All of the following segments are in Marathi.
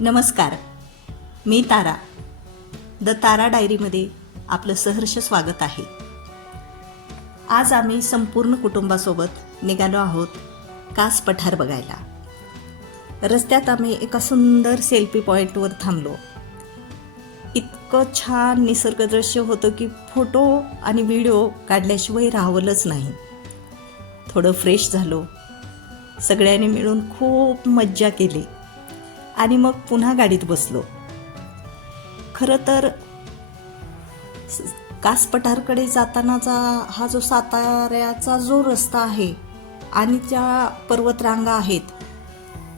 नमस्कार मी तारा. द तारा डायरीमध्ये आपलं सहर्ष स्वागत आहे. आज आम्ही संपूर्ण कुटुंबासोबत निघालो आहोत कास पठार बघायला. रस्त्यात आम्ही एका सुंदर सेल्फी पॉईंटवर थांबलो. इतकं छान निसर्गदृश्य होतं की फोटो आणि व्हिडिओ काढल्याशिवाय राहवलंच नाही. थोडं फ्रेश झालो. सगळ्यांनी मिळून खूप मज्जा केली. आणि मग पुन्हा गाडीत बसलो. खरं तर कास पठारकडे जातानाचा हा जो साताऱ्याचा जो रस्ता आहे आणि त्या पर्वतरांगा आहेत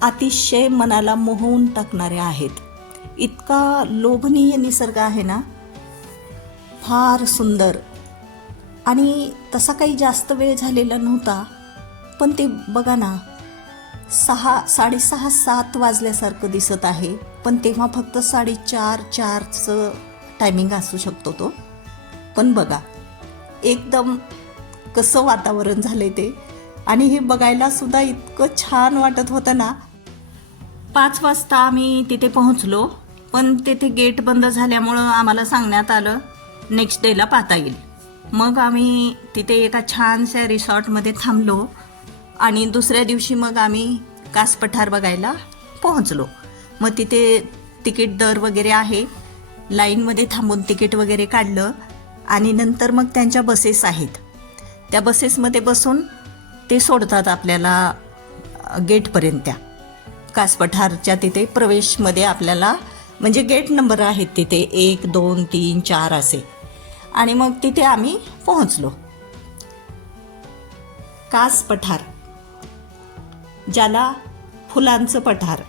अतिशय मनाला मोहवून टाकणाऱ्या आहेत. इतका लोभनीय निसर्ग आहे ना? फार सुंदर. आणि तसा काही जास्त वेळ झालेला नव्हता पण ते बघा ना सहा साडेसहा सात वाजल्यासारखं दिसत आहे. पण तेव्हा फक्त साडेचार चारचं टायमिंग असू शकतो तो. पण बघा एकदम कसं वातावरण झालं आहे ते. आणि हे बघायला सुद्धा इतकं छान वाटत होतं ना. पाच वाजता आम्ही तिथे पोहोचलो. पण तिथे गेट बंद झाल्यामुळं आम्हाला सांगण्यात आलं नेक्स्ट डेला पाहता येईल. मग आम्ही तिथे एका छानशा रिसॉर्टमध्ये थांबलो. आणि दुसऱ्या दिवशी मग आम्ही कास पठार बघायला पोहोचलो. मग तिथे तिकीट दर वगैरे आहे. लाईनमध्ये थांबून तिकीट वगैरे काढलं आणि नंतर मग त्यांच्या बसेस आहेत. त्या बसेसमध्ये बसून ते सोडतात आपल्याला गेटपर्यंत त्या कास पठारच्या तिथे प्रवेशमध्ये आपल्याला म्हणजे गेट नंबर आहेत तिथे एक दोन तीन चार असे. आणि मग तिथे आम्ही पोहोचलो. कास पठार ज्याला फुलांचं पठार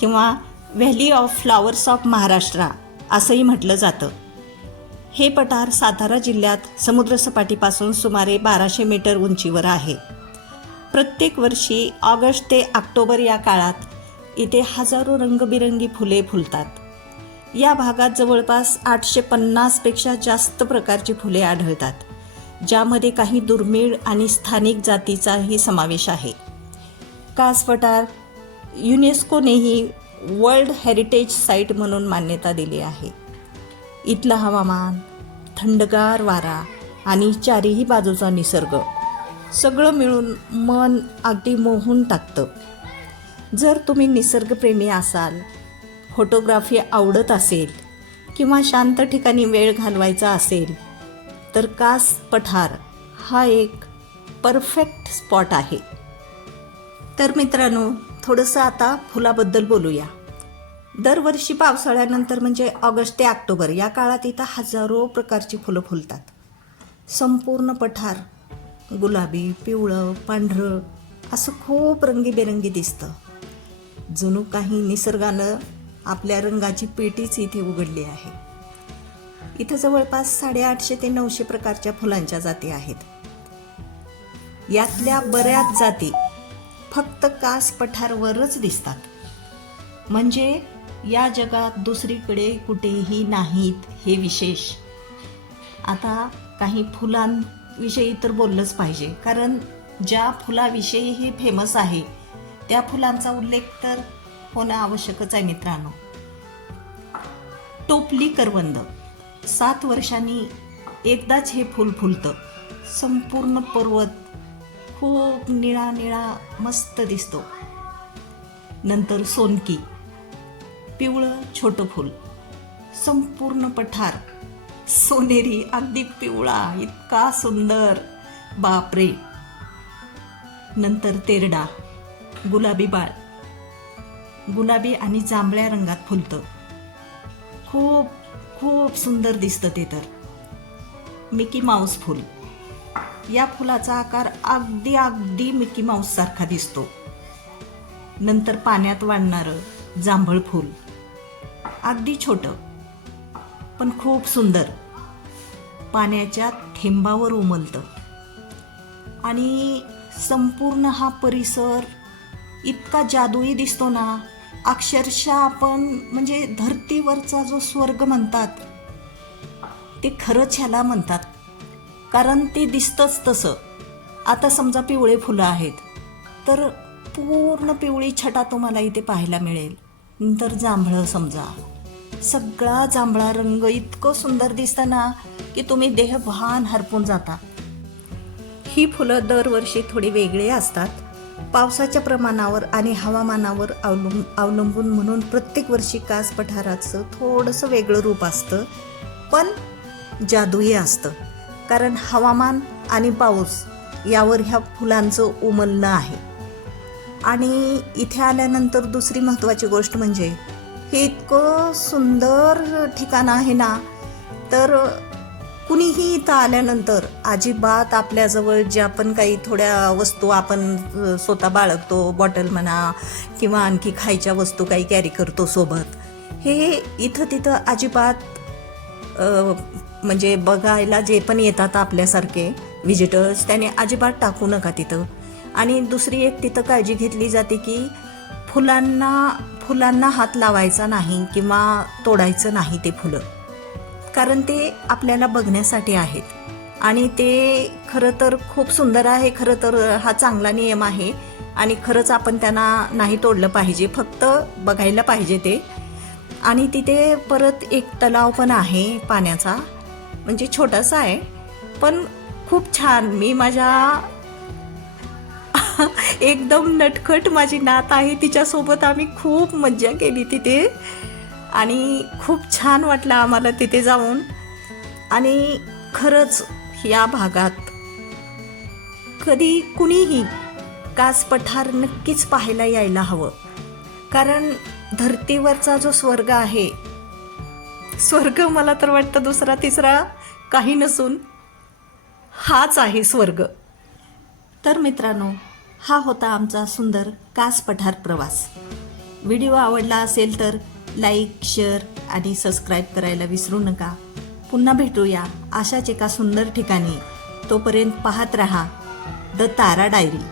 किंवा valley of flowers of Maharashtra असंही म्हटलं जातं. हे पठार सातारा जिल्ह्यात समुद्रसपाटीपासून सुमारे बाराशे मीटर उंचीवर आहे. प्रत्येक वर्षी ऑगस्ट ते ऑक्टोबर या काळात इथे हजारो रंगबिरंगी फुले फुलतात. या भागात जवळपास आठशे पन्नासपेक्षा जास्त प्रकारची फुले आढळतात ज्यामध्ये काही दुर्मिळ आणि स्थानिक जातीचाही समावेश आहे. कास पठार युनेस्कोनेही वर्ल्ड हेरिटेज साईट म्हणून मान्यता दिली आहे. इथलं हवामान थंडगार वारा आणि चारीही बाजूचा निसर्ग सगळं मिळून मन अगदी मोहून टाकतं. जर तुम्ही निसर्गप्रेमी असाल फोटोग्राफी आवडत असेल किंवा शांत ठिकाणी वेळ घालवायचा असेल तर कास पठार हा एक परफेक्ट स्पॉट आहे. तर मित्रांनो थोडंसं आता फुलाबद्दल बोलूया. दरवर्षी पावसाळ्यानंतर म्हणजे ऑगस्ट ते ऑक्टोबर या काळात इथं हजारो प्रकारची फुलं फुलतात. संपूर्ण पठार गुलाबी पिवळं पांढरं असं खूप रंगीबेरंगी दिसतं. जणू काही निसर्गानं आपल्या रंगाची पेटीच इथे उघडली आहे. इथं जवळपास साडेआठशे ते नऊशे प्रकारच्या फुलांच्या जाती आहेत. यातल्या बऱ्याच जाती फक्त कास पठारवरच दिसतात. म्हणजे या जगात दुसरीकडे कुठेही नाहीत हे विशेष. आता काही फुलांविषयी तर बोललंच पाहिजे. कारण ज्या फुलाविषयी हे फेमस आहे त्या फुलांचा उल्लेख तर होणं आवश्यकच आहे मित्रांनो. टोपली करवंद. सात वर्षांनी एकदाच हे फूल फुलतं. संपूर्ण पर्वत खूप निळा निळा मस्त दिसतो. नंतर सोनकी. पिवळं छोटं फूल. संपूर्ण पठार. सोनेरी अगदी पिवळा इतका सुंदर. बापरे. नंतर तेरडा. गुलाबी बाळ. गुलाबी आणि जांभळ्या रंगात फुलतं. खूप खूप सुंदर दिसतं ते तर. मिकी माऊस फूल. या फुलाचा आकार अगदी अगदी मिकी माऊस सारखा दिसतो. नंतर पाण्यात वाढणारं जांभळ फूल. अगदी छोटं पण खूप सुंदर. पाण्याच्या थेंबावर उमलतं. आणि संपूर्ण हा परिसर इतका जादुई दिसतो ना अक्षरशः आपण म्हणजे धरतीवरचा जो स्वर्ग म्हणतात ते खरंच ह्याला म्हणतात. कारण ते दिसतंच तसं. आता समजा पिवळे फुलं आहेत तर पूर्ण पिवळी छटा तुम्हाला इथे पाहायला मिळेल. नंतर जांभळं समजा. सगळा जांभळा रंग इतकं सुंदर दिसतं ना की तुम्ही देहभान हरपून जाता. ही फुलं दरवर्षी थोडी वेगळी असतात. पावसाच्या प्रमाणावर आणि हवामानावर अवलंब अवलंबून म्हणून प्रत्येक वर्षी कास पठाराचं थोडंसं वेगळं रूप असतं पण जादूही असतं. कारण हवामान आणि पाऊस यावर ह्या फुलांचं उमलणं आहे. आणि इथे आल्यानंतर दुसरी महत्त्वाची गोष्ट म्हणजे हे इतकं सुंदर ठिकाण आहे ना तर कुणीही इथं आल्यानंतर अजिबात आपल्याजवळ ज्या पण काही थोड्या वस्तू आपण स्वतः बाळगतो बॉटल म्हणा किंवा आणखी खायच्या वस्तू काही कॅरी करतो सोबत हे इथं तिथं अजिबात म्हणजे बघायला जे पण येतात आपल्यासारखे व्हिजिटर्स त्याने अजिबात टाकू नका तिथं. आणि दुसरी एक तिथं काळजी घेतली जाते की फुलांना फुलांना हात लावायचा नाही किंवा तोडायचं नाही ते फुलं. कारण ते आपल्याला बघण्यासाठी आहेत. आणि ते खरं तर खूप सुंदर आहे खरं तर हा चांगला नियम आहे. आणि खरंच आपण त्यांना नाही तोडलं पाहिजे फक्त बघायला पाहिजे ते. आणि तिथे परत एक तलाव पण आहे पाण्याचा. म्हणजे छोटासा आहे पण खूप छान. मी माझ्या एकदम नटखट माझी नात आहे तिच्यासोबत आम्ही खूप मज्जा केली तिथे. आणि खूप छान वाटलं आम्हाला तिथे जाऊन. आणि खरंच या भागात कधी कुणीही कास पठार नक्कीच पाहायला यायला हवं. कारण धर्तीवरचा जो स्वर्ग आहे स्वर्ग मला तर वाटतं दुसरा तिसरा काही नसून हाच आहे स्वर्ग. तर मित्रांनो हा होता आमचा सुंदर कास पठार प्रवास. व्हिडिओ आवडला असेल तर लाईक शेअर आणि सबस्क्राईब करायला विसरू नका. पुन्हा भेटूया अशाच एका सुंदर ठिकाणी. तोपर्यंत पाहत रहा द तारा डायरी.